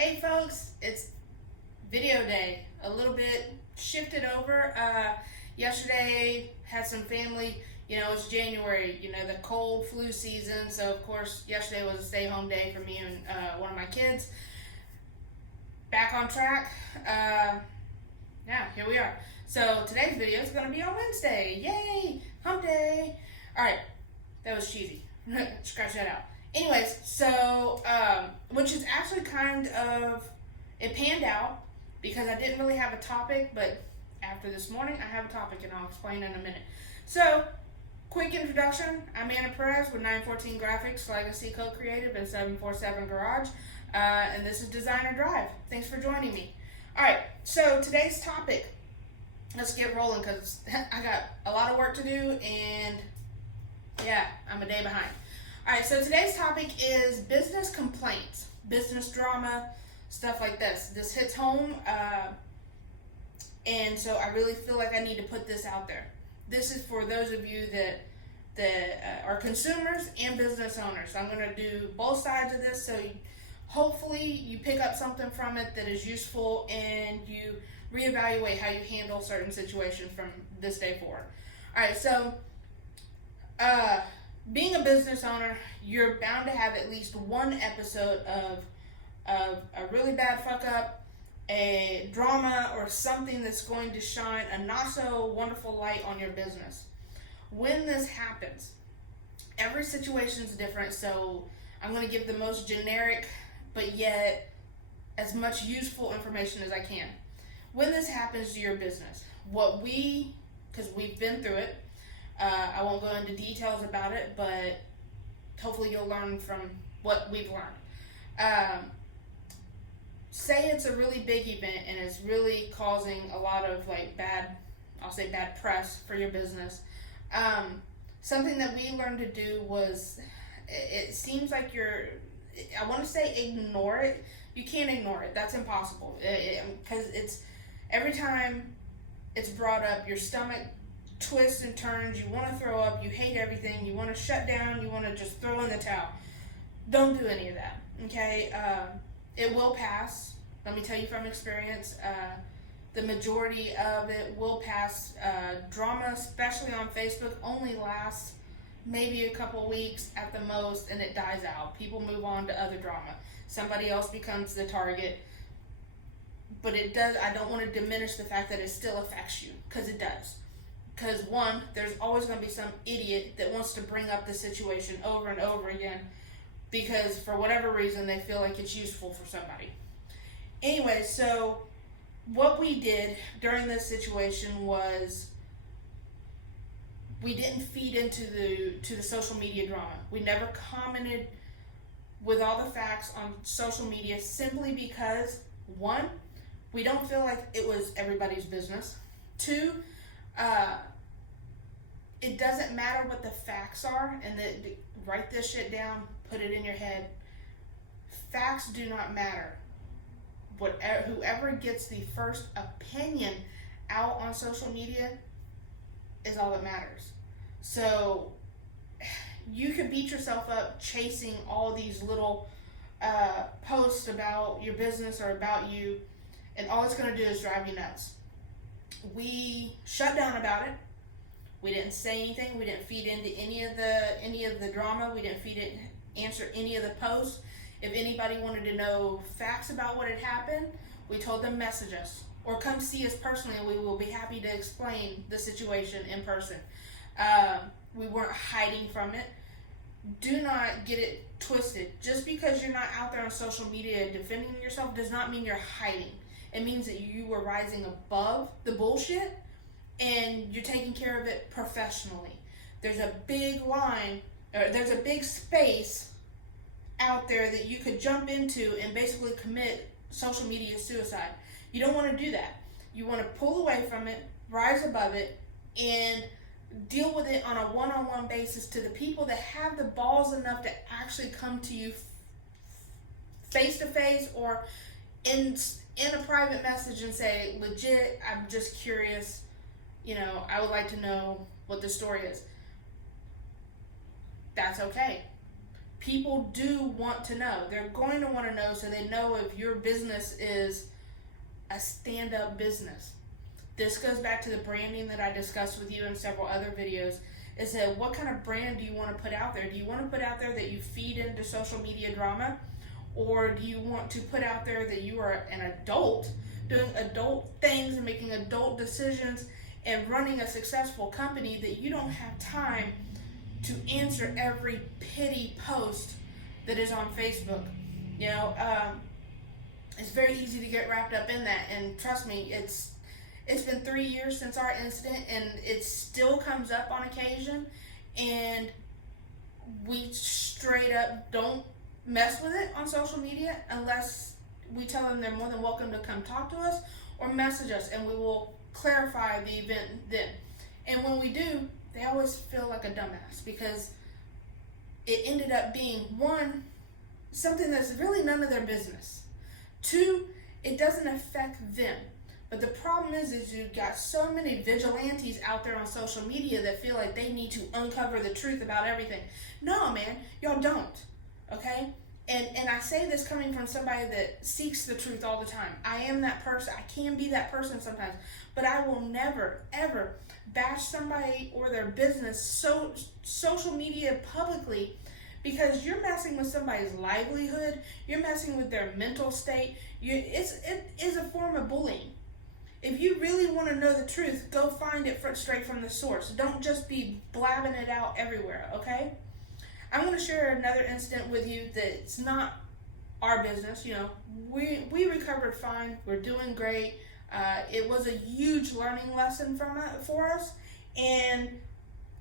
Hey folks, it's video day. A little bit shifted over. Yesterday had some family, it's January, the cold flu season. So of course yesterday was a stay home day for me and one of my kids. Back on track. Yeah, here we are. So today's video is going to be on Wednesday. Yay! Hump day. Alright, that was cheesy. Scratch that out. Anyways, so, which is actually it panned out because I didn't really have a topic, but after this morning, I have a topic and I'll explain in a minute. So, quick introduction. I'm Anna Perez with 914 Graphics, Legacy Co-Creative, and 747 Garage, and this is Designer Drive. Thanks for joining me. Alright, so today's topic, let's get rolling because I got a lot of work to do and yeah, I'm a day behind. Alright, so today's topic is business complaints, business drama, stuff like this. This hits home, and so I really feel like I need to put this out there. This is for those of you that are consumers and business owners. So I'm going to do both sides of this, so hopefully you pick up something from it that is useful and you reevaluate how you handle certain situations from this day forward. Alright, so being a business owner, you're bound to have at least one episode of a really bad fuck up, a drama, or something that's going to shine a not so wonderful light on your business. When this happens, every situation is different, so I'm going to give the most generic but yet as much useful information as I can. When this happens to your business, because we've been through it, I won't go into details about it, but hopefully you'll learn from what we've learned. Say it's a really big event and it's really causing a lot of bad press for your business. Something that we learned to do was, it seems like I want to say ignore it. You can't ignore it. That's impossible. Because every time it's brought up, your stomach twists and turns, you want to throw up, you hate everything, you want to shut down, you want to just throw in the towel. Don't do any of that, okay? It will pass. Let me tell you from experience, the majority of it will pass. Drama, especially on Facebook, only lasts maybe a couple weeks at the most, and it dies out. People move on to other drama. Somebody else becomes the target. But it does, I don't want to diminish the fact that it still affects you, because it does. Because one, there's always going to be some idiot that wants to bring up the situation over and over again because for whatever reason they feel like it's useful for somebody. Anyway, so what we did during this situation was we didn't feed into the social media drama. We never commented with all the facts on social media simply because, one, we don't feel like it was everybody's business. Two, it doesn't matter what the facts are, and write this shit down, put it in your head. Facts do not matter. Whoever gets the first opinion out on social media is all that matters. So you could beat yourself up chasing all these little posts about your business or about you, and all it's going to do is drive you nuts. We shut down about it. We didn't say anything. We didn't feed into any of the drama. We didn't answer any of the posts. If anybody wanted to know facts about what had happened, we told them message us or come see us personally, and we will be happy to explain the situation in person. We weren't hiding from it. Do not get it twisted. Just because you're not out there on social media defending yourself does not mean you're hiding. It means that you were rising above the bullshit and you're taking care of it professionally. There's a big line, or there's a big space out there that you could jump into and basically commit social media suicide. You don't want to do that. You want to pull away from it, rise above it, and deal with it on a one-on-one basis to the people that have the balls enough to actually come to you face-to-face or in a private message and say, legit, I'm just curious, I would like to know what the story is. That's okay. People do want to know. They're going to want to know, so they know if your business is a stand-up business. This goes back to the branding that I discussed with you in several other videos, is that what kind of brand do you want to put out there? Do you want to put out there that you feed into social media drama? Or do you want to put out there that you are an adult, doing adult things and making adult decisions and running a successful company, that you don't have time to answer every pity post that is on Facebook? You know, it's very easy to get wrapped up in that, and trust me, it's been 3 years since our incident, and it still comes up on occasion, and we straight up don't mess with it on social media unless we tell them they're more than welcome to come talk to us or message us, and we will clarify the event then. And when we do, they always feel like a dumbass, because it ended up being, one, something that's really none of their business. Two, it doesn't affect them. But the problem is you've got so many vigilantes out there on social media that feel like they need to uncover the truth about everything. No, man, y'all don't. Okay? And I say this coming from somebody that seeks the truth all the time. I am that person. I can be that person sometimes. But I will never, ever bash somebody or their business social media publicly, because you're messing with somebody's livelihood. You're messing with their mental state. It is a form of bullying. If you really want to know the truth, go find it straight from the source. Don't just be blabbing it out everywhere, okay? I'm going to share another incident with you that's not our business. You know, we recovered fine. We're doing great. It was a huge learning lesson for us, and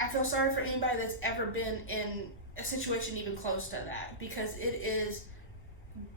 I feel sorry for anybody that's ever been in a situation even close to that, because it is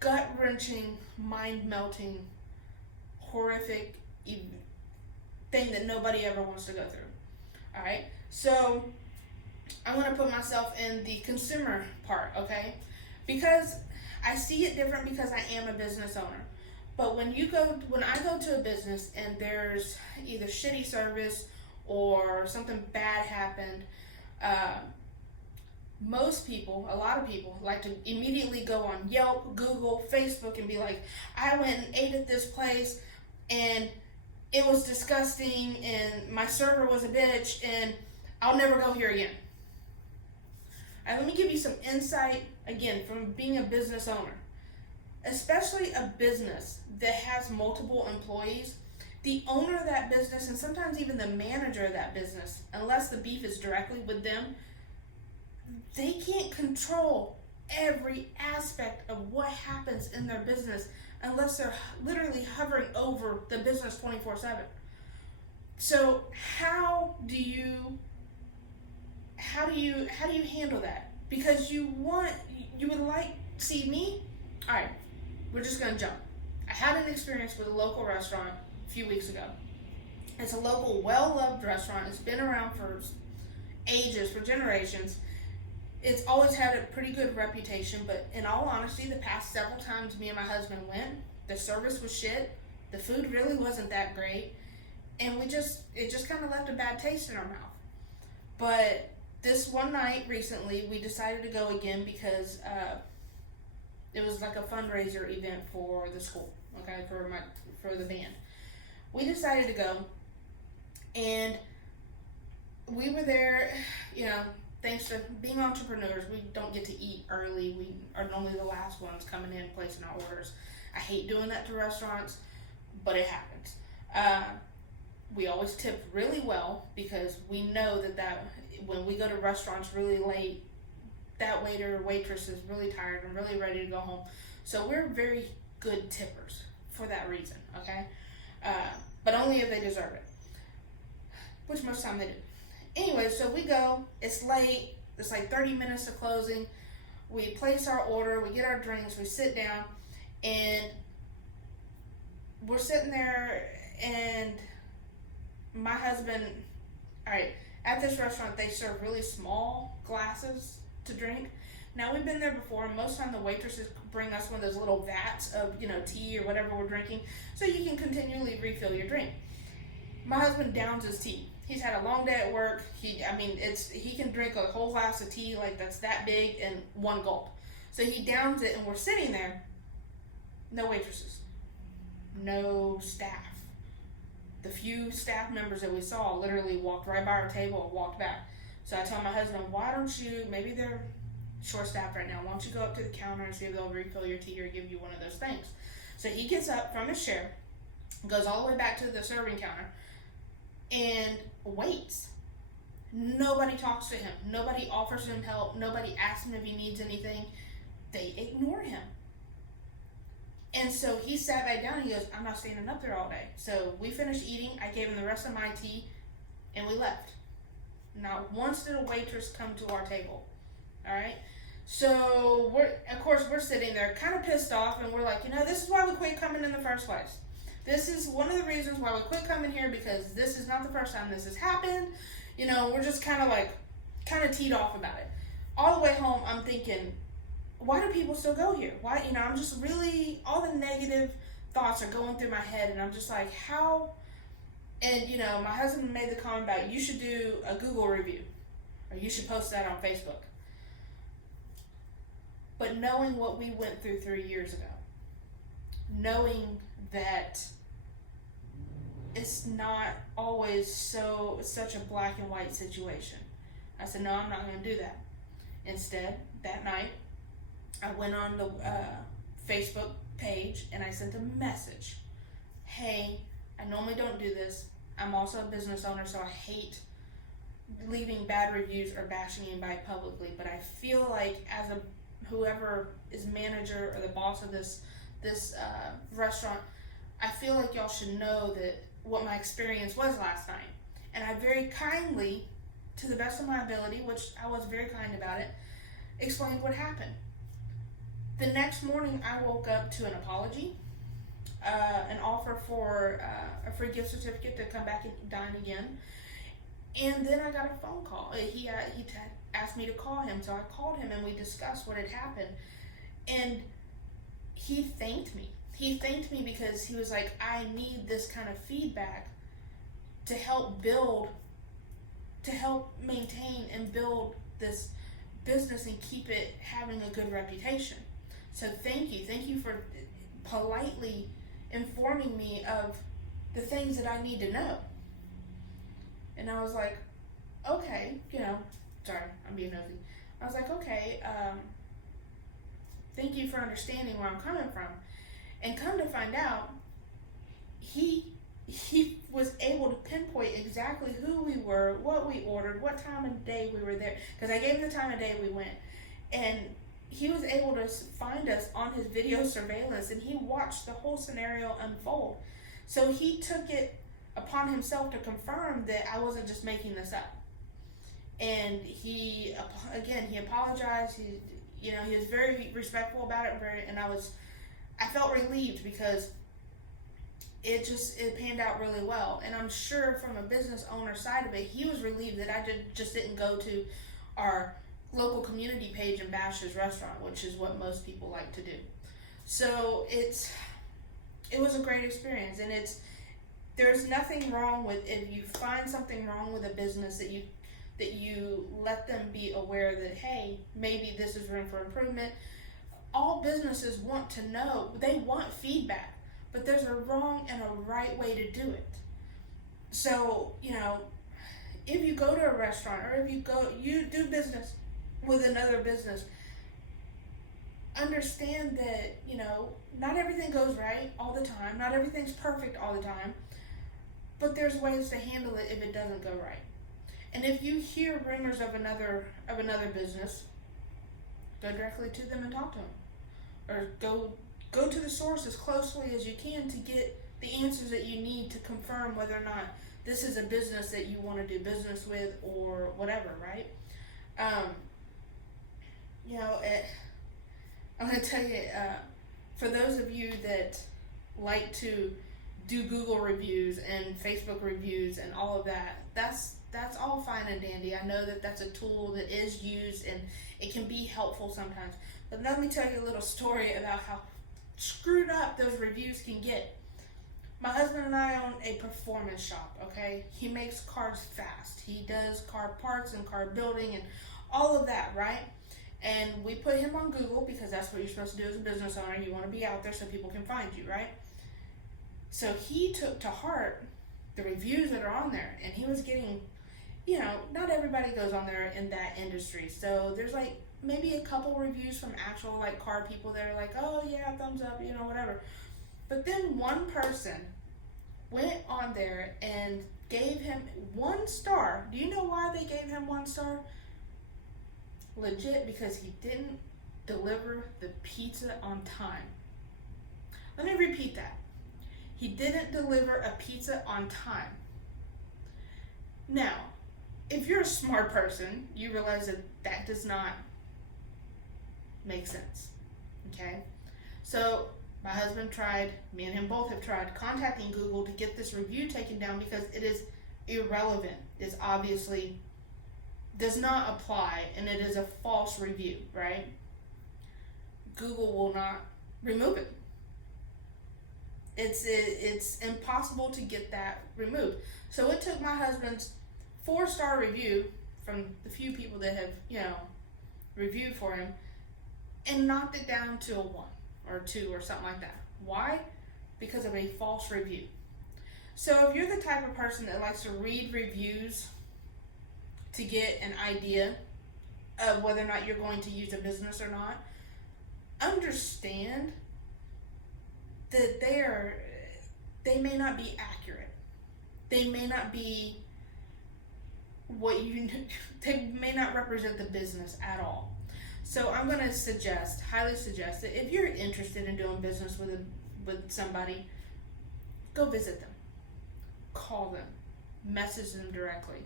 gut-wrenching, mind-melting, horrific thing that nobody ever wants to go through. All right, so I'm going to put myself in the consumer part, okay? Because I see it different, because I am a business owner. But when I go to a business and there's either shitty service or something bad happened, a lot of people like to immediately go on Yelp, Google, Facebook, and be like, I went and ate at this place and it was disgusting and my server was a bitch and I'll never go here again. Let me give you some insight, again, from being a business owner. Especially a business that has multiple employees, the owner of that business, and sometimes even the manager of that business, unless the beef is directly with them, they can't control every aspect of what happens in their business unless they're literally hovering over the business 24/7. So how do you handle that? Because you would like, see me? All right, we're just gonna jump. I had an experience with a local restaurant a few weeks ago. It's a local, well-loved restaurant. It's been around for ages, for generations. It's always had a pretty good reputation, but in all honesty, the past several times me and my husband went, the service was shit, the food really wasn't that great, and it just kind of left a bad taste in our mouth. But this one night recently, we decided to go again because it was like a fundraiser event for the school, okay, for the band. We decided to go, and we were there, you know, thanks to being entrepreneurs, we don't get to eat early. We are normally the last ones coming in, placing our orders. I hate doing that to restaurants, but it happens. We always tip really well, because we know that when we go to restaurants really late, that waiter or waitress is really tired and really ready to go home. So we're very good tippers for that reason, okay? But only if they deserve it, which most of the time they do. Anyway, so we go, it's late, it's like 30 minutes to closing. We place our order, we get our drinks, we sit down, and we're sitting there, and my husband, all right, at this restaurant, they serve really small glasses to drink. Now, we've been there before, and most of the time the waitresses bring us one of those little vats of, you know, tea or whatever we're drinking, so you can continually refill your drink. My husband downs his tea. He's had a long day at work. He can drink a whole glass of tea like that's that big in one gulp. So he downs it, and we're sitting there. No waitresses. No staff. The few staff members that we saw literally walked right by our table and walked back. So I told my husband, why don't you, maybe they're short-staffed right now, why don't you go up to the counter and see if they'll refill your tea or give you one of those things. So he gets up from his chair, goes all the way back to the serving counter, and waits. Nobody talks to him. Nobody offers him help. Nobody asks him if he needs anything. They ignore him. And so he sat back down and he goes, I'm not standing up there all day. So we finished eating. I gave him the rest of my tea and we left. Not once did a waitress come to our table. All right. So we're sitting there kind of pissed off, and we're like, this is why we quit coming in the first place. This is one of the reasons why we quit coming here, because this is not the first time this has happened. We're just kind of teed off about it. All the way home, I'm thinking, why do people still go here? Why, I'm just really, all the negative thoughts are going through my head, and I'm just like, how? And, my husband made the comment about, you should do a Google review, or you should post that on Facebook. But knowing what we went through 3 years ago, knowing that it's not always such a black and white situation, I said, no, I'm not going to do that. Instead, that night, I went on the Facebook page and I sent a message. Hey, I normally don't do this. I'm also a business owner, so I hate leaving bad reviews or bashing anybody publicly, but I feel like as whoever is manager or the boss of this restaurant, I feel like y'all should know that what my experience was last night. And I very kindly, to the best of my ability, which I was very kind about it, explained what happened. The next morning, I woke up to an apology, an offer for a free gift certificate to come back and dine again, and then I got a phone call. He asked me to call him, so I called him and we discussed what had happened, and he thanked me. He thanked me because he was like, I need this kind of feedback to help maintain and build this business and keep it having a good reputation. So thank you for politely informing me of the things that I need to know. And I was like, okay, sorry, I'm being nosy. I was like, okay, thank you for understanding where I'm coming from. And come to find out, he was able to pinpoint exactly who we were, what we ordered, what time of day we were there. Because I gave him the time of day we went. And he was able to find us on his video surveillance, and he watched the whole scenario unfold. So he took it upon himself to confirm that I wasn't just making this up. And he apologized. He was very respectful about it, and I felt relieved because it panned out really well. And I'm sure from a business owner side of it, he was relieved that I just didn't go to our local community page and bash his restaurant, which is what most people like to do. So it was a great experience, and there's nothing wrong with, if you find something wrong with a business, that you let them be aware that, hey, maybe this is room for improvement. All businesses want to know, they want feedback, but there's a wrong and a right way to do it. So, if you go to a restaurant, or if you do business with another business, understand that, not everything goes right all the time. Not everything's perfect all the time, but there's ways to handle it if it doesn't go right. And if you hear rumors of another business, go directly to them and talk to them, or go to the source as closely as you can to get the answers that you need to confirm whether or not this is a business that you want to do business with or whatever, right? I'm going to tell you, for those of you that like to do Google reviews and Facebook reviews and all of that, that's all fine and dandy. I know that that's a tool that is used and it can be helpful sometimes. But let me tell you a little story about how screwed up those reviews can get. My husband and I own a performance shop, okay? He makes cars fast. He does car parts and car building and all of that, right? And we put him on Google because that's what you're supposed to do as a business owner. You want to be out there so people can find you, right? So he took to heart the reviews that are on there, and he was getting, not everybody goes on there in that industry. So there's like maybe a couple reviews from actual like car people that are like, oh yeah, thumbs up, whatever. But then one person went on there and gave him 1 star. Do you know why they gave him 1 star? Legit, because he didn't deliver the pizza on time. Let me repeat that. He didn't deliver a pizza on time. Now, if you're a smart person, you realize that that does not make sense. Okay? So, my husband tried, me and him both have tried contacting Google to get this review taken down because it is irrelevant. It's obviously does not apply, and it is a false review, right? Google will not remove it. It's impossible to get that removed. So it took my husband's 4-star review from the few people that have, reviewed for him and knocked it down to a 1 or 2 or something like that. Why? Because of a false review. So if you're the type of person that likes to read reviews to get an idea of whether or not you're going to use a business or not, understand that they may not be accurate. They may not be they may not represent the business at all. So I'm going to highly suggest that if you're interested in doing business with somebody, go visit them, call them, message them directly.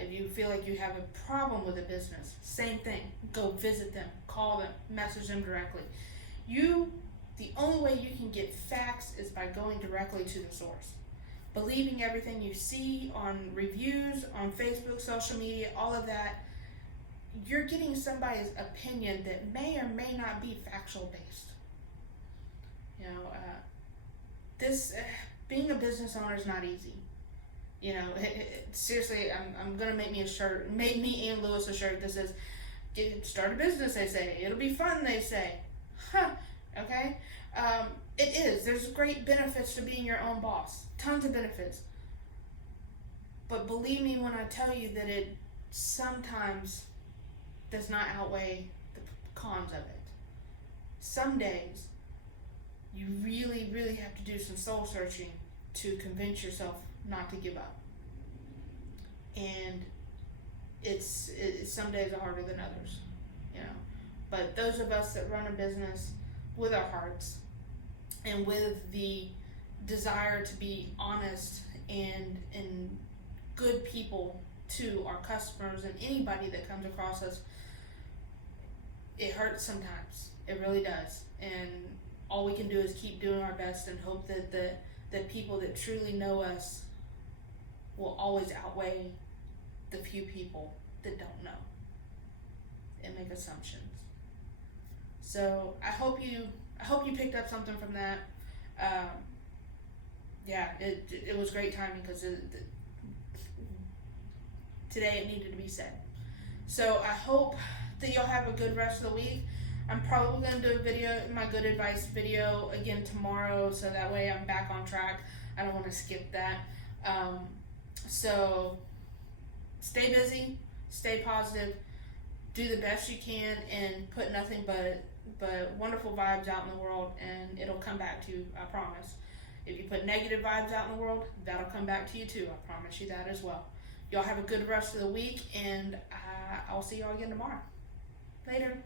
If you feel like you have a problem with a business, same thing. Go visit them, call them, message them directly. The only way you can get facts is by going directly to the source. Believing everything you see on reviews, on Facebook, social media, all of that, you're getting somebody's opinion that may or may not be factual based. Being a business owner is not easy. Seriously, I'm gonna make me a shirt. Made me and Lewis a shirt that says, "Start a business." They say it'll be fun. They say, okay. It is. There's great benefits to being your own boss. Tons of benefits. But believe me when I tell you that it sometimes does not outweigh the cons of it. Some days, you really, really have to do some soul searching to convince yourself not to give up. And it's some days are harder than others, But those of us that run a business with our hearts and with the desire to be honest and good people to our customers and anybody that comes across us, it hurts sometimes. It really does. And all we can do is keep doing our best and hope that the people that truly know us will always outweigh the few people that don't know and make assumptions. So I hope you picked up something from that. It was great timing because today it needed to be said. So I hope that y'all have a good rest of the week. I'm probably going to do a video, my good advice video again tomorrow, so that way I'm back on track. I don't want to skip that. So stay busy, stay positive, do the best you can, and put nothing but wonderful vibes out in the world, and it'll come back to you, I promise. If you put negative vibes out in the world, that'll come back to you too. I promise you that as well. Y'all have a good rest of the week, and I'll see y'all again tomorrow. Later.